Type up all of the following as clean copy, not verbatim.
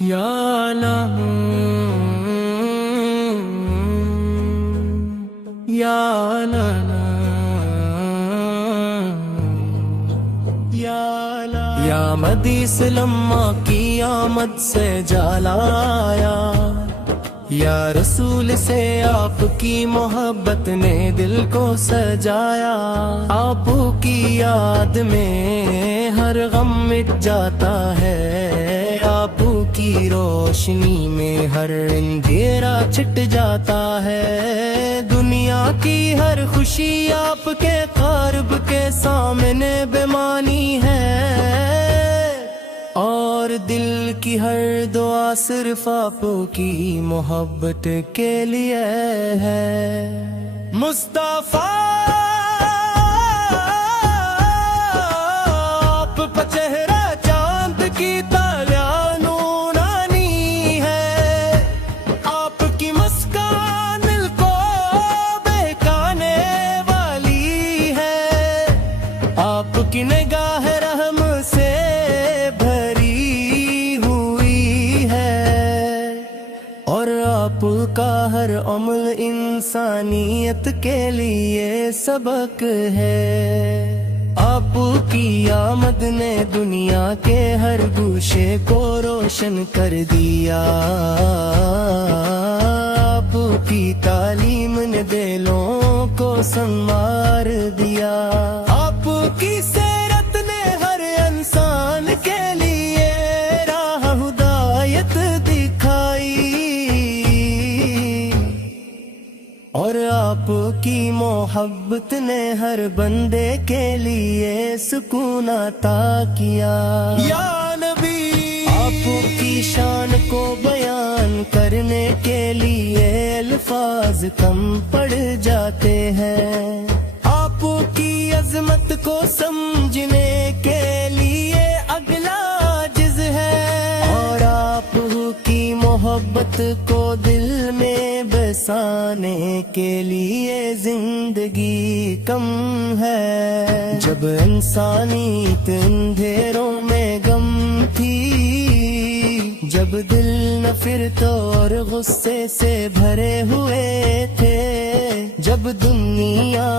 یا علم یا علم یا مدی سے لمحہ کی آمد سے جالایا، یا رسول سے آپ کی محبت نے دل کو سجایا، آپ کی یاد میں ہر غم مٹ جاتا ہے، آپ کی روشنی میں ہر اندھیرا چھٹ جاتا ہے، دنیا کی ہر خوشی آپ کے قرب کے سامنے بے معنی ہے، اور دل کی ہر دعا صرف آپ کی محبت کے لیے ہے۔ مصطفیٰ آپ کا چہرہ چاند کی طرح نورانی ہے، آپ کی مسکان دل کو بہکانے والی ہے، آپ کی نگاہ رحم سے آپ کا ہر عمل انسانیت کے لیے سبق ہے، آپ کی آمد نے دنیا کے ہر گوشے کو روشن کر دیا، آپ کی تعلیم نے دلوں کو سنوار دیا، آپ کی سیرت نے ہر انسان کے لیے راہ ہدایت دکھائی، اور آپ کی محبت نے ہر بندے کے لیے سکون عطا کیا۔ یا نبی آپ کی شان کو بیان کرنے کے لیے الفاظ کم پڑ جاتے ہیں، آپ کی عظمت کو سمجھنے کے لیے اگلا عاجز ہے، اور آپ کی محبت کو دل میں بسانے کے لیے زندگی کم ہے۔ جب انسانیت اندھیروں میں گم تھی، جب دل نفرت اور غصے سے بھرے ہوئے تھے، جب دنیا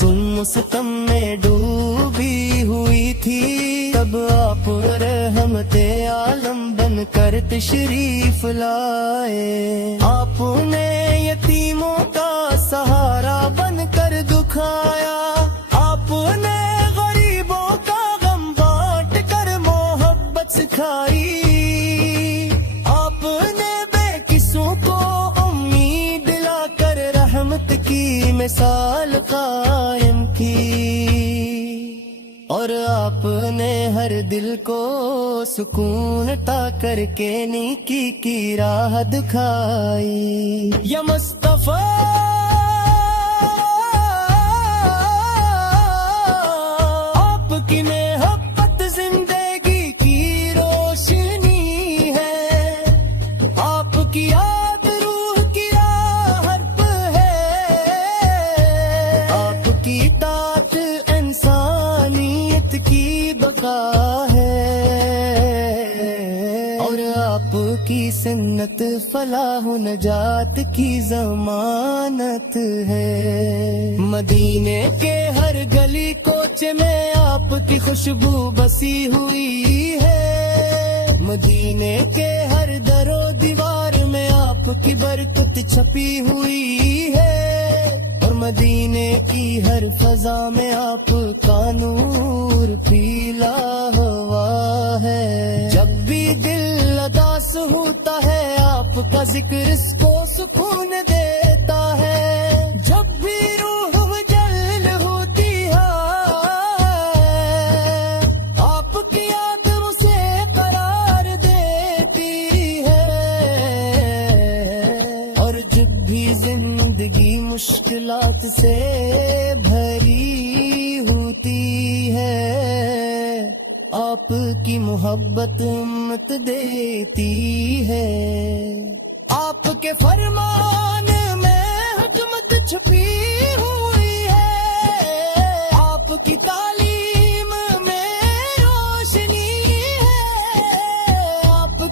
ظلم و ستم میں ڈوبی ہوئی تھی، تب آپ رحمت عالم بن کر تشریف لائے، آپ نے یتیموں کا سہارا بن کر دکھایا، آپ نے غریبوں کا غم بانٹ کر محبت سکھائی، آپ نے بے قصوں کو امید دلا کر رحمت کی مثال قائم کی، اور آپ نے ہر دل کو سکون عطا کر کے نیکی کی راہ دکھائی۔ یا مصطفیٰ آپ کی محبت زندگی کی روشنی ہے، آپ کی یاد روح کی راحت ہے، آپ کی اطاعت انسانیت کی بقا ہے، اور آپ کی سنت فلاح و نجات کی ضمانت ہے، مدینے کے ہر گلی کوچے میں آپ کی خوشبو بسی ہوئی ہے، مدینے کے ہر در و دیوار میں آپ کی برکت چھپی ہوئی ہے، اور مدینے کی ہر فضا میں آپ کا نور پھیلا ہوا ہے، جب بھی دل اداس ہوتا ہے آپ کا ذکر اس کو سکون دیتا ہے، جب بھی روح جل ہوتی ہے آپ کی یاد اسے قرار دیتی ہے، اور جب بھی زندگی مشکلات سے بھری ہوتی ہے آپ کی محبت امت دیتی ہے، آپ کے فرمان میں حکمت چھپی ہوئی ہے، آپ کی تعلیم میں روشنی ہے، آپ